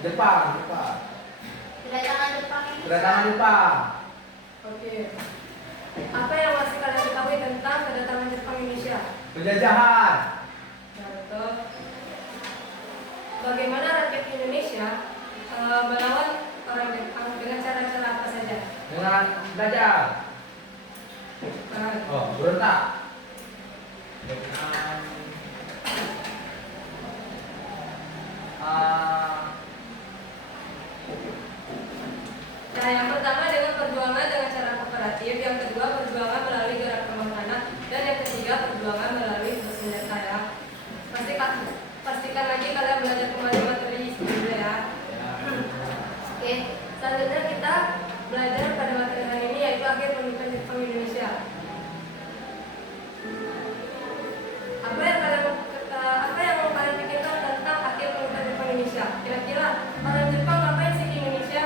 Jepang. Kedatangan Jepang ini. Kedatangan Jepang. Oke. Apa yang masih kalian ketahui tentang kedatangan Jepang Indonesia? Penjajahan. Ya, betul. Bagaimana rakyat Indonesia melawan orang Jepang dengan cara-cara apa saja? Dengan belajar. Berontak. Dengan Nah, yang pertama dengan perjuangan dengan cara kooperatif, yang kedua perjuangan melalui gerakan bawah tanah, dan yang ketiga perjuangan melalui bersenjata ya. Pastikan lagi kalian belajar kembali materi dulu ya. Oke, selanjutnya kita belajar pada materi hari ini yaitu akhir pemerintahan Jepang Indonesia. Apa yang mau kalian pikirkan tentang akhir pemerintahan Jepang Indonesia? Kira-kira orang Jepang ngapain sih di Indonesia?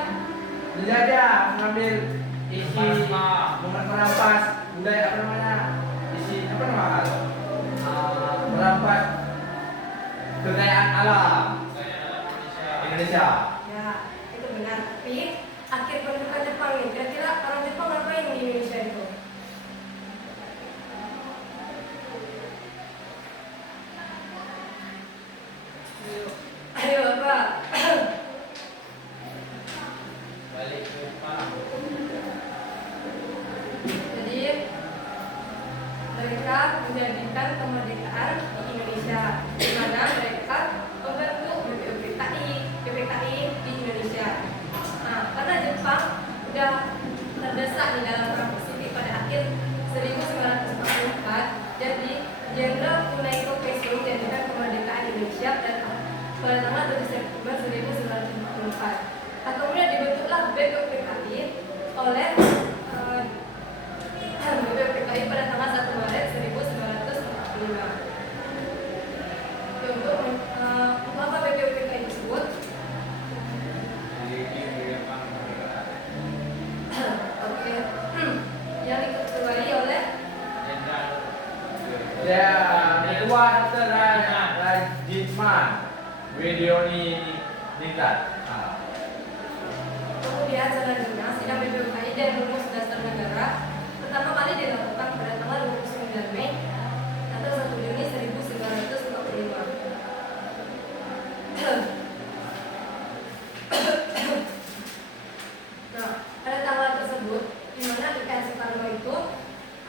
menjajah, mengambil isi, merampas budaya apa namanya, isi apa namanya, merampas kekayaan alam Indonesia. Ya, itu benar. Tapi akhir pemerintahan Jepang nih, kira-kira orang Jepang ngapain di Indonesia itu? Ayo, apa? Balik ke Jepang. Jadi mereka menjadikan kemerdekaan di Indonesia, di mana mereka membentuk PPKI di Indonesia. Nah, karena Jepang sudah terdesak di dalam perang Pasifik pada akhir 1944, jadi Jenderal Kunihiko Keisho menjadikan kemerdekaan Indonesia pada tanggal 7 September 1944. Nah, kemudian dibentuklah BPUPKI oleh BPUPKI pada tanggal 1 Maret 1945. Untuk apa BPUPKI tersebut? Oke, yang diketuai oleh Ya, Ketua Dr. Rajitman Widyoni Ningrat. kemudian selanjutnya sidang BPUPKI dan rumus dasar negara pertama kali dilakukan pada tanggal 29 Mei atau 1 Juni 1945. Nah, pada tanggal tersebut di mana IKN Soekarno itu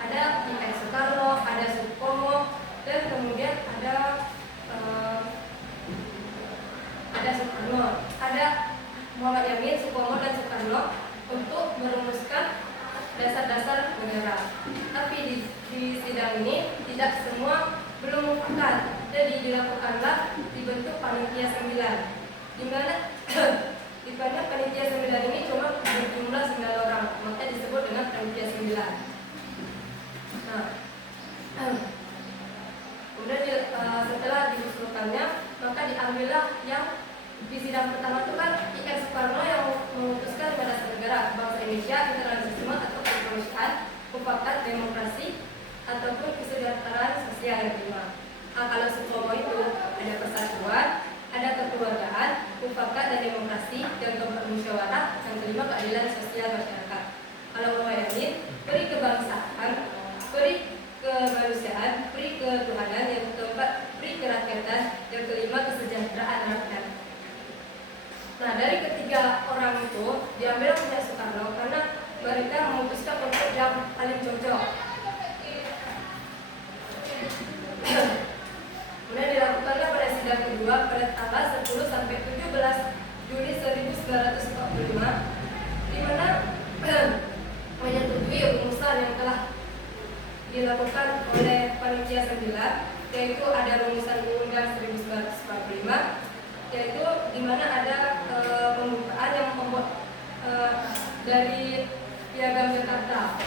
ada IKN Soekarno, ada Supomo, dan kemudian ada Soekarno, ada Muhammad Yamin, Supomo, dan Soekarno untuk merumuskan dasar-dasar negara. Tapi di sidang ini tidak semua belum mufakat, jadi dilakukanlah dibentuk panitia 9, di mana panitia 9 ini cuma berjumlah 9 orang, maka disebut dengan panitia 9. Nah, kemudian setelah diusulkannya, maka diambillah yang di sidang pertama itu kan IKN Soekarno yang memutuskan pada dasar negara bangsa Indonesia, internasionalisme atau kemanusiaan, mufakat, demokrasi ataupun kesejahteraan sosial yang kelima. Nah, kalau Supomo itu ada persatuan, ada kekeluargaan, mufakat dan demokrasi, dan keempat musyawarah, yang kelima keadilan sosial masyarakat. Kalau Muhammad Yamin, beri kebangsaan, beri kemanusiaan, beri ketuhanan, yang keempat beri kerakyatan, yang kelima kesejahteraan rakyat. Nah, dari ketiga orang itu diambil punya Soekarno karena mereka memutuskan untuk yang paling cocok. Kemudian dilakukannya pada sidang kedua pada tanggal 10 sampai 17 Juli 1945, di mana menyetujui rumusan yang telah dilakukan oleh panitia 9, yaitu ada rumusan Undang-Undang 1945, yaitu di mana ada pembukaan yang membuat dari Piagam Jakarta.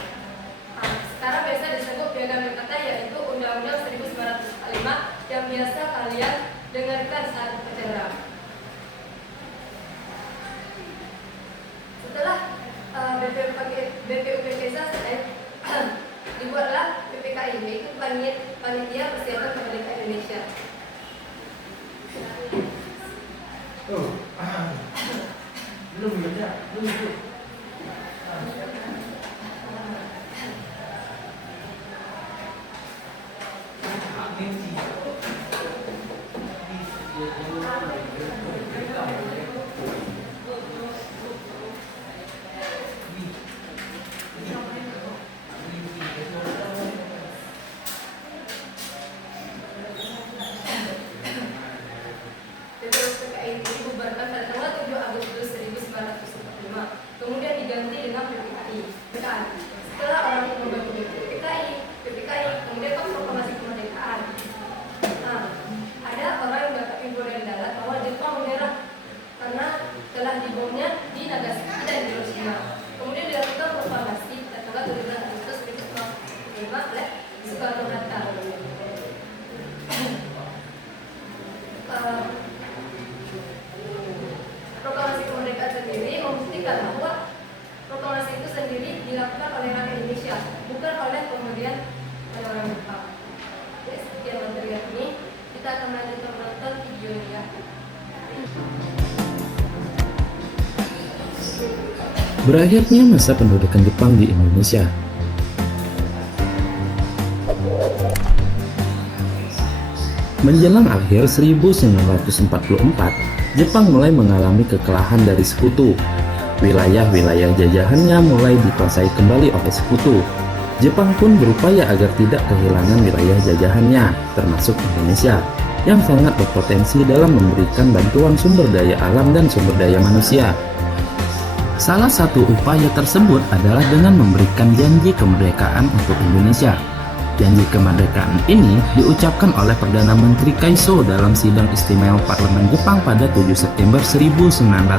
Nah, sekarang biasa disebut Piagam Jakarta, yaitu Undang-Undang 1945 yang biasa kalian dengarkan saat upacara. Setelah BPUPKI selesai, dibuatlah PPKI, yaitu Panitia Persiapan Kemerdekaan Indonesia. Belum baca, belum. PPUPKI dibubarkan pada tanggal 7 Agustus 1945, kemudian diganti dengan PPKI. Setelah orang membantu PPKI, kemudian proklamasi kemerdekaan. Nah, ada orang yang dapat info dari darat bahwa Jepang menyerah karena telah dibomnya di Nagasaki dan Hiroshima. Kemudian dilakukan proklamasi pada tanggal 17 Agustus 1945 oleh Soekarno-Hatta. Proklamasi kemerdekaan sendiri membuktikan bahwa proklamasi itu sendiri dilakukan oleh rakyat Indonesia, bukan oleh pemberian oleh orang Jepang. Oke, sekian materi ini. Kita akan lanjutkan menonton videonya ya. Berakhirnya masa pendudukan Jepang di Indonesia. Menjelang akhir 1944, Jepang mulai mengalami kekalahan dari sekutu. Wilayah-wilayah jajahannya mulai dikuasai kembali oleh sekutu. Jepang pun berupaya agar tidak kehilangan wilayah jajahannya, termasuk Indonesia, yang sangat berpotensi dalam memberikan bantuan sumber daya alam dan sumber daya manusia. Salah satu upaya tersebut adalah dengan memberikan janji kemerdekaan untuk Indonesia. Janji kemerdekaan ini diucapkan oleh Perdana Menteri Kaiso dalam sidang istimewa Parlemen Jepang pada 7 September 1944.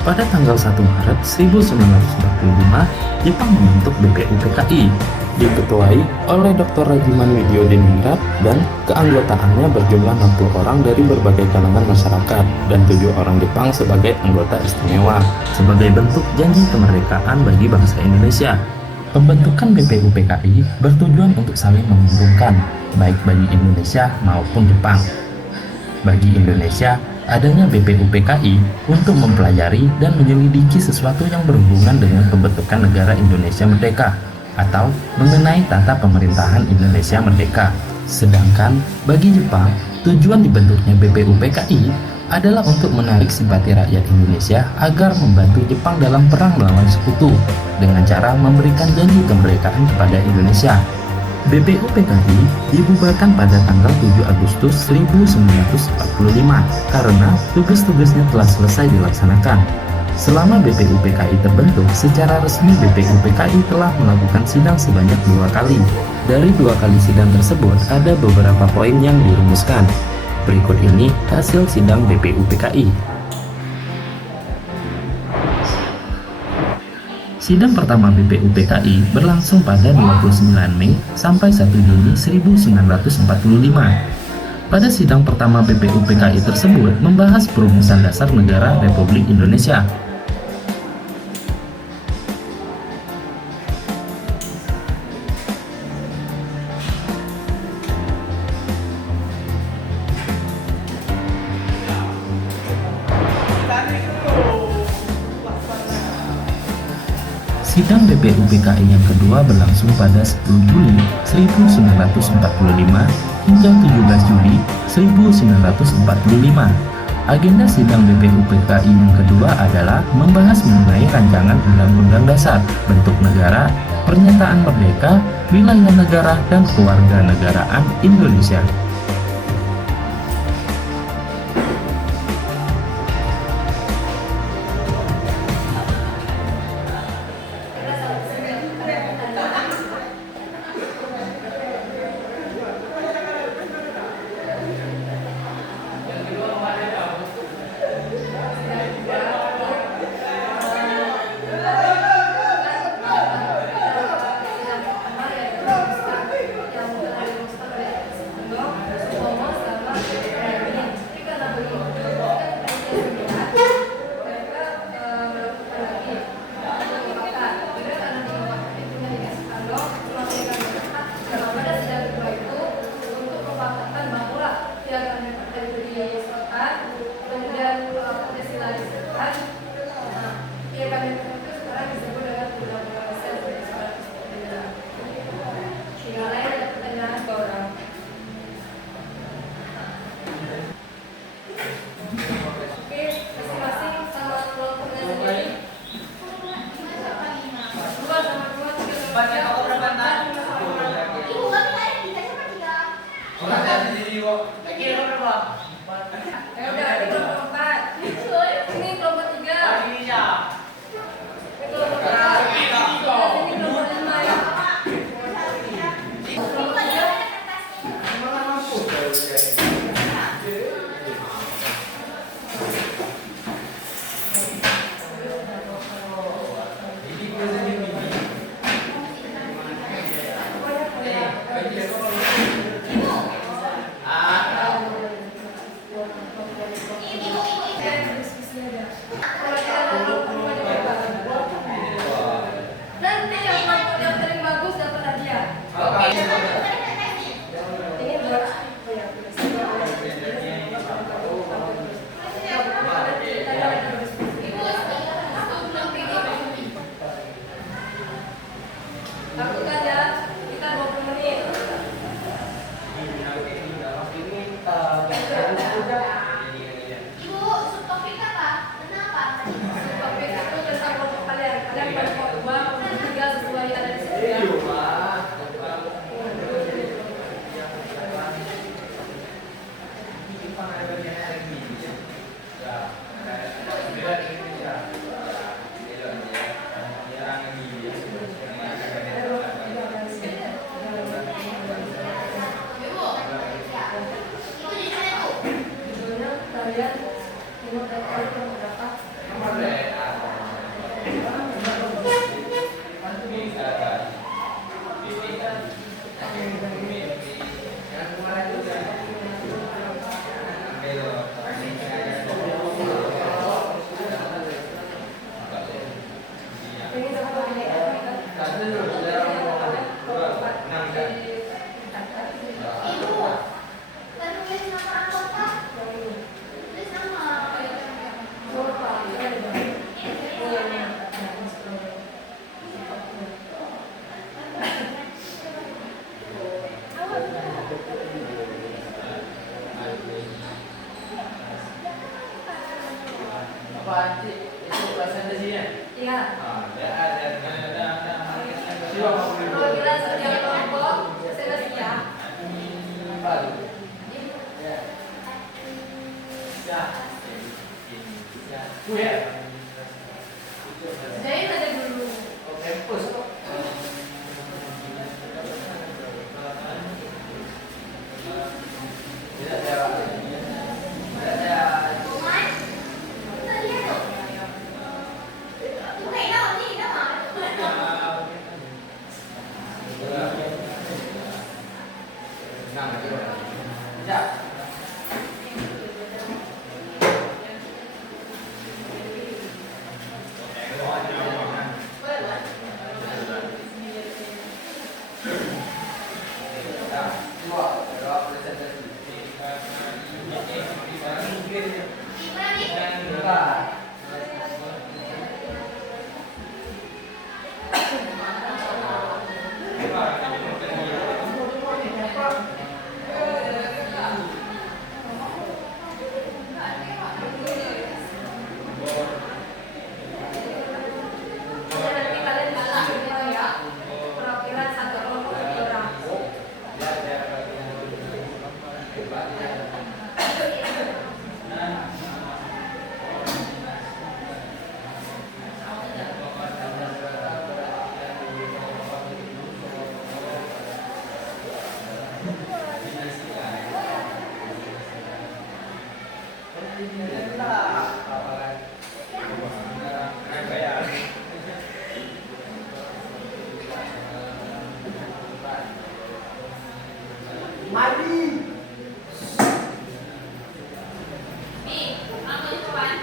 Pada tanggal 1 Maret 1945, Jepang membentuk BPUPKI, diketuai oleh Dr. Rajiman Widyodiningrat dan keanggotaannya berjumlah 60 orang dari berbagai kalangan masyarakat dan 7 orang Jepang sebagai anggota istimewa sebagai bentuk janji kemerdekaan bagi bangsa Indonesia. Pembentukan BPUPKI bertujuan untuk saling menguntungkan baik bagi Indonesia maupun Jepang. Bagi Indonesia, adanya BPUPKI untuk mempelajari dan menyelidiki sesuatu yang berhubungan dengan pembentukan negara Indonesia Merdeka atau mengenai tata pemerintahan Indonesia Merdeka. Sedangkan bagi Jepang, tujuan dibentuknya BPUPKI adalah untuk menarik simpati rakyat Indonesia agar membantu Jepang dalam perang melawan sekutu dengan cara memberikan janji kemerdekaan kepada Indonesia. BPUPKI dibubarkan pada tanggal 7 Agustus 1945 karena tugas-tugasnya telah selesai dilaksanakan. Selama BPUPKI terbentuk, secara resmi BPUPKI telah melakukan sidang sebanyak 2 kali. Dari 2 kali sidang tersebut, ada beberapa poin yang dirumuskan. Berikut ini hasil sidang BPUPKI. Sidang pertama BPUPKI berlangsung pada 29 Mei sampai 1 Juni 1945. Pada sidang pertama BPUPKI tersebut membahas perumusan dasar negara Republik Indonesia. Sidang BPUPKI yang kedua berlangsung pada 10 Juli 1945 hingga 17 Juli 1945. Agenda sidang BPUPKI yang kedua adalah membahas mengenai rancangan Undang-Undang Dasar, bentuk negara, pernyataan merdeka, wilayah negara, dan kewarganegaraan Indonesia. itu disetorkan, kemudian Pancasila disetorkan. Nah, IPM itu sekarang disebut dengan Undang-Undang Dasar 1945. Yang lain ada pertanyaan ke orang? Oke, masing-masing sama kelompoknya sendiri. Dua sama dua, tiga sama tiga, empat, lima sama lima. Ibu kan saya tiga sama tiga. Orang saya sendiri kok. Kira berapa? Ya udah, ini kelompok empat. Ini kelompok tiga. Ini ya. Ini kelompok empat. Ini kelompok lima ya. Kelompok tiga. Mana mampu? Ini presiden ini. Nanti yang kelompok yang paling bagus dapat hadiah. Ini buat lakukan ya, kita 20 menit. Ibu, subtopik apa? Kenapa? Topik itu tentang kelompok kalian. Kalian kelompok 2, kelompok 3 sesuai yang ada di sini ya. Ibu, ibu di mana bu? Judulnya kalian mau daftar kelompok berapa? Ini dapat hadiah. Ibu, kan tulis nama anggota. Tulis nama. Apa sih? Itu presentasinya? Iya. Siapa mau Perwakilan setiap kelompok selesai ya. Jadi aja dulu. Cuman, kita lihat dong. Ibu kayak naon nih, naon? Gimana nih? Nanti kalian bisa coba ya. Perwakilan satu kelompok 3 orang. Mari. Nih, ambil cuan.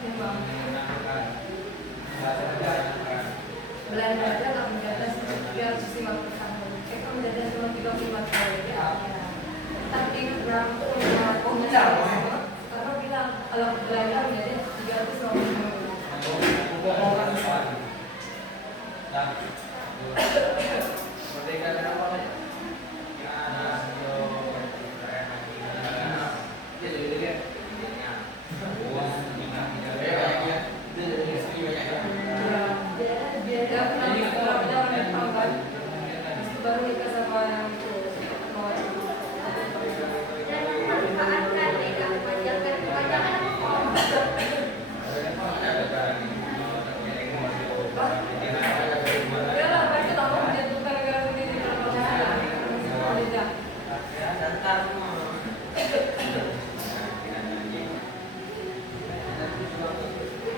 Memang. Belanda aja nggak menjajah 350 tahun. Mereka menjajah cuma 35 tahun. Ya. Tapi Bram tuh komunisme karena bilang kalau Belanda menjajah 350 tahun. Merdeka kenapa? Baru nikah sama yang itu. Dan memanfaatkan mereka memanjakan kepanjangan Ya lah, mereka tahu menjatuhkan negara sendiri kalau tidak.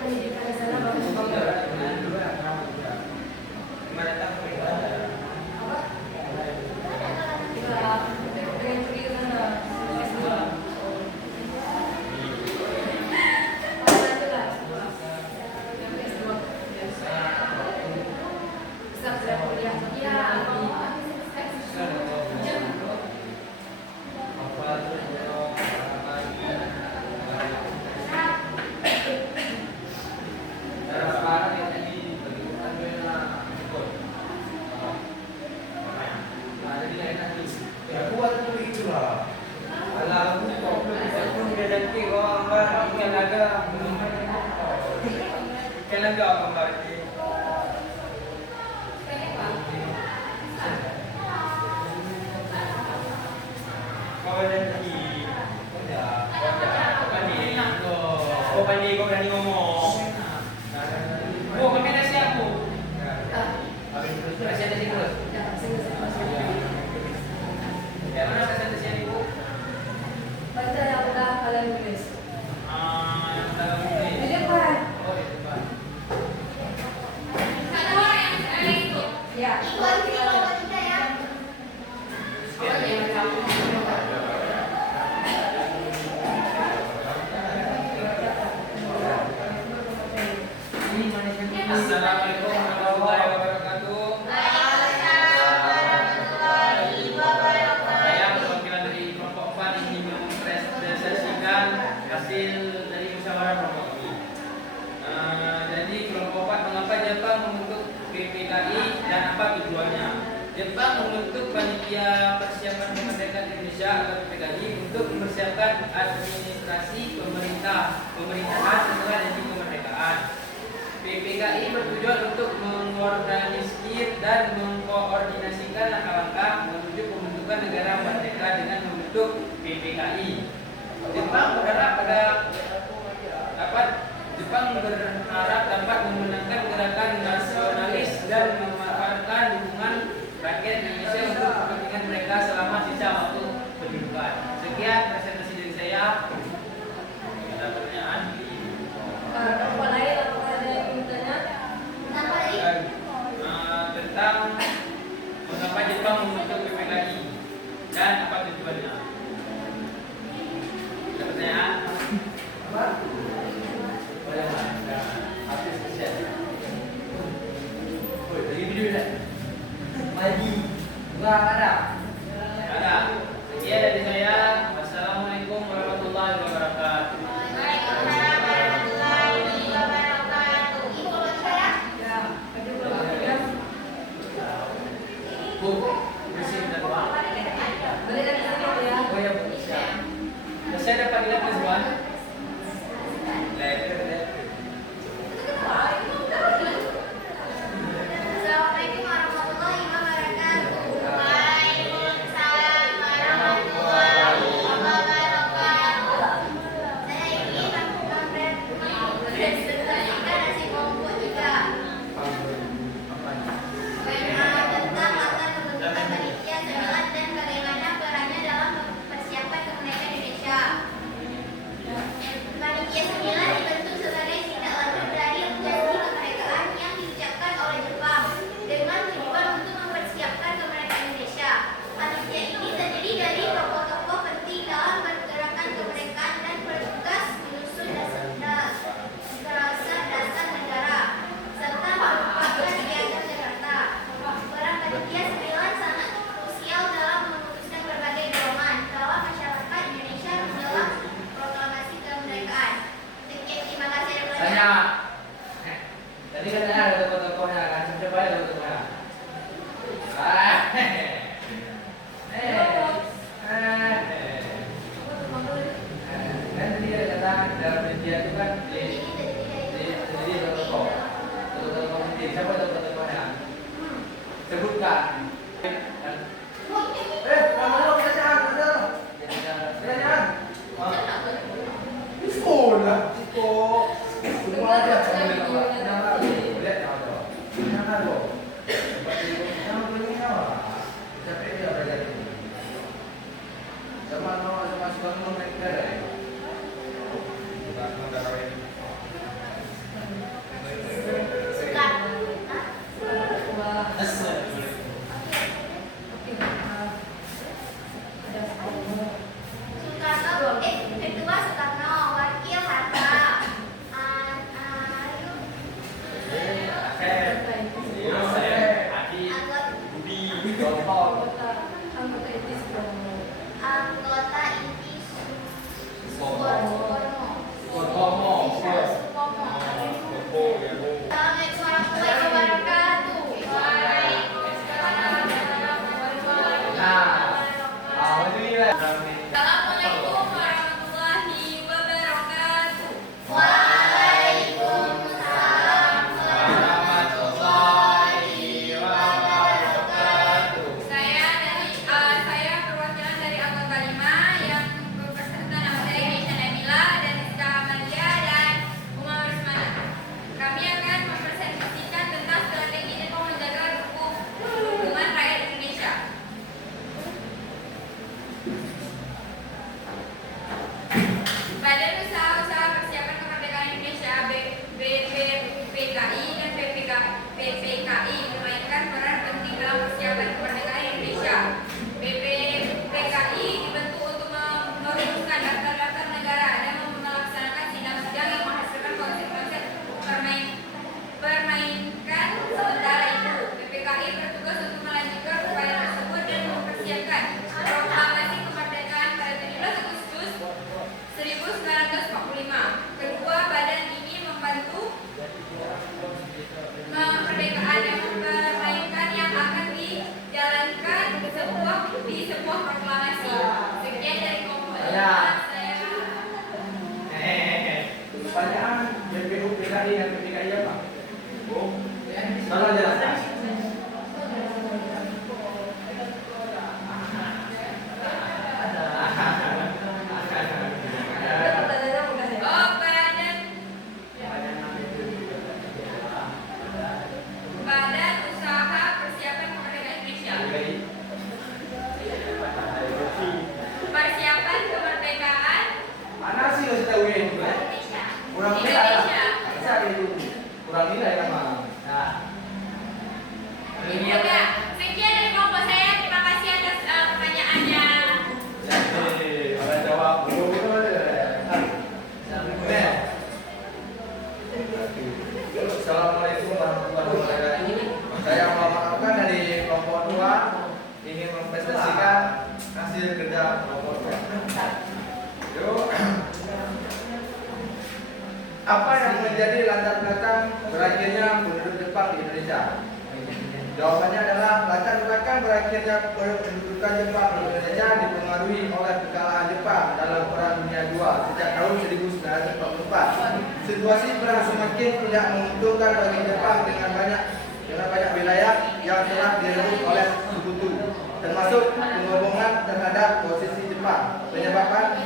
Pendidikan di sana bagus banget. Apa? Kita pengen pergi ke sana S2. Apa aja lah S2. Yang S2. Bisa sudah kuliah. Ya, Kailan ka ang bakit? Ko berani ngomong. Oh, kami na siya po. Presentasi dulu. ya, sini. Ya, mana presentasi ibu? Baca yang udah kalian tulis. Yang dalam ini. Di depan. Oh, di depan. ada orang yang ada itu. Ya. Ikut sini kalau tidak ya. Assalamualaikum warahmatullahi wabarakatuh. Saya perwakilan dari kelompok 4 ingin mempresentasikan hasil dari musyawarah kelompok ini. Jadi kelompok 4 mengapa Jepang membentuk PPKI dan apa tujuannya? Jepang membentuk panitia persiapan kemerdekaan Indonesia atau PPKI untuk mempersiapkan administrasi pemerintahan setelah jadi kemerdekaan. PPKI bertujuan untuk mengorganisir dan mengkoordinasikan langkah-langkah menuju pembentukan negara merdeka dengan membentuk PPKI. Jepang berharap dapat memenangkan gerakan nasionalis dan memanfaatkan dukungan rakyat Indonesia untuk kepentingan mereka selama sisa waktu pendudukan. Sekian presentasi dari saya. Ada pertanyaan? Apa lain? Apakah ada yang ingin bertanya? Kenapa lagi? Tentang mengapa Jepang membentuk PPKI dan apa tujuannya. Ada pertanyaan? banyak. Tadi katanya ada tokoh-tokohnya kan, siapa ya tokoh-tokohnya? Kan tadi ada kata dalam media itu kan jadi tokoh sendiri. Siapa tokoh-tokohnya? Sebutkan. Kamu dulu pertanyaan, pertanyaan. Oh lah, kok semua ada Ketua Soekarno, Wakil Hatta, anggota inti Supomo. Assalamualaikum warahmatullahi wabarakatuh. Assalamualaikum warahmatullahi wabarakatuh. Waalaikumsalam warahmatullahi wabarakatuh. Saya perwakilan dari anggota 5 yang berpeserta nama saya Keisha Nabila dan Rizka Amalia dan Uma Rismana. Kami akan mempresentasikan tentang strategi Jepang menjaga hubungan rakyat Indonesia. Badan Usaha-Usaha Persiapan Kemerdekaan Indonesia BPPKI dan PPKI memainkan peran penting dalam persiapan kemerdekaan Indonesia. BPPKI dibentuk untuk merumuskan daftar-daftar negara dan melaksanakan sidang-sidang yang menghasilkan konsep-konsep permainkan. Sementara itu, PPKI bertugas untuk melanjutkan upaya tersebut dan mempersiapkan proklamasi kemerdekaan pada 17 Agustus 1945. Kedua badan ini membantu kemerdekaan dan mempermainkan yang akan dijalankan di sebuah proklamasi. Sekian dari kelompok saya. Pertanyaan BPU PKI dan PPKI apa? Tolong jelaskan. Badan Usaha Persiapan Kemerdekaan Indonesia. Persiapan kemerdekaan Mana sih lo sudah win? Kurang Indonesia. Bisa itu. Kurang nilai kan mah. Nah. Ini Oke, sekian dari kelompok saya. Terima kasih atas pertanyaannya. Orang jawab dulu. Assalamualaikum warahmatullahi wabarakatuh. Saya Muhammad Alkan dari kelompok 2 ingin mempresentasikan hasil kerja kelompok 2. Yuk. Apa yang menjadi latar belakang berakhirnya penduduk Jepang di Indonesia? Jawabannya adalah latar belakang berakhirnya pendudukan Jepang di Indonesia dipengaruhi oleh kekalahan Jepang dalam Perang Dunia II sejak tahun 1944. Situasi perang semakin tidak menguntungkan bagi Jepang dengan banyak wilayah yang telah direbut oleh Sekutu, termasuk pengeboman terhadap posisi Jepang, menyebabkan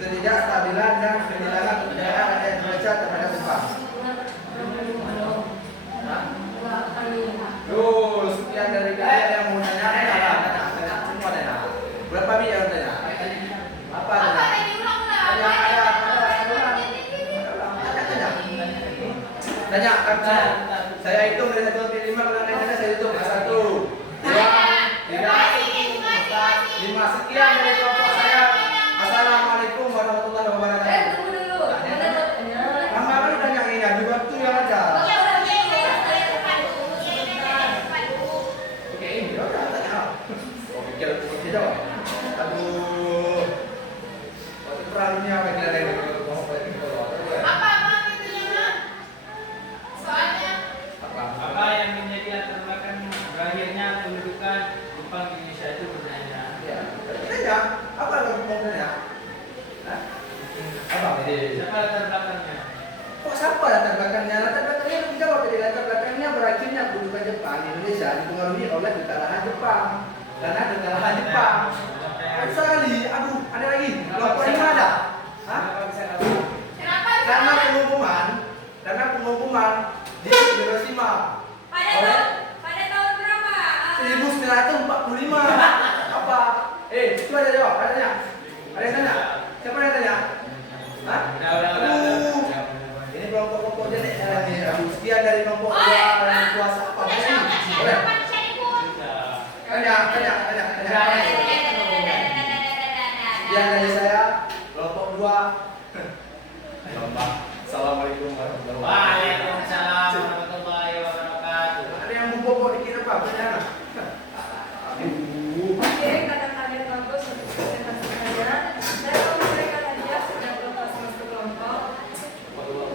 ketidakstabilan dan kehilangan kepercayaan rakyat Indonesia terhadap Jepang. Sekian dari kalian yang mau tanya, semua tanya. Berapa nih yang tanya? Apa tanya? Tanya, saya hitung dari 1 sampai 5, kalau nanya saya hitung 1, 2, 3, 5. Sekian dari kelompok saya. Assalamualaikum warahmatullahi wabarakatuh. Tunggu dulu. Lama kan udah nyanyinya di waktu yang ada. Oke, ini udah tanya. Oh, pikir jawab. Aduh. Waktu perang dunia apa gila dari kelompok itu? Bang, Siapa latar belakangnya? kok siapa latar belakangnya? Latar belakangnya belum jawab tadi. Latar belakangnya berakhirnya kedudukan Jepang di Indonesia dipengaruhi oleh kekalahan Jepang. Karena kekalahan Jepang. Bisa kali, aduh, ada lagi. Kelompok lima ada? Hah? Kenapa bisa kalah? Kenapa bisa? Karena pengumuman di Hiroshima Pada tahun berapa? 1945. Apa? Itu ada jawab, ada tanya. Ada yang tanya? Siapa yang tanya? Hah? Udah. Aduh. Ini kelompok-kelompok jelek nih. Aduh, sekian dari kelompok dua yang kuasa apa? Boleh? Tanya. Sekian dari saya, kelompok dua. Assalamualaikum warahmatullahi wabarakatuh. Waalaikumsalam warahmatullahi wabarakatuh. Ada yang mau bobok dikit apa? Benar? Aduh. Oke, kata kalian bagus untuk presentasinya. Dan kalau mereka tadi ya sudah lepas masuk kelompok.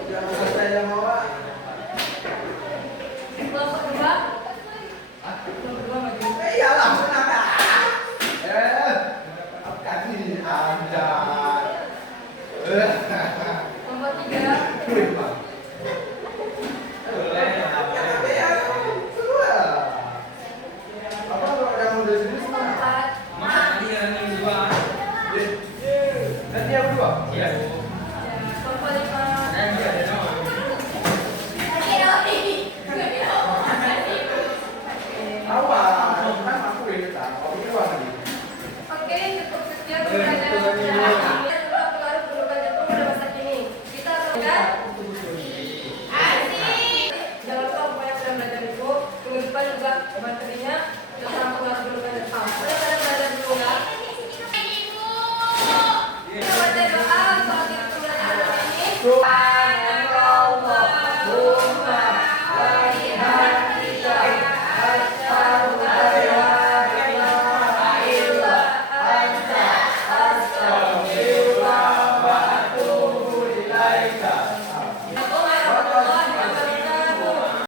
Jangan selesai yang bawa. Kelompok dua. Kelompok dua maju. Iyalah, benar. Apa ini? Anda. Kelompok tiga. Wih, Pak.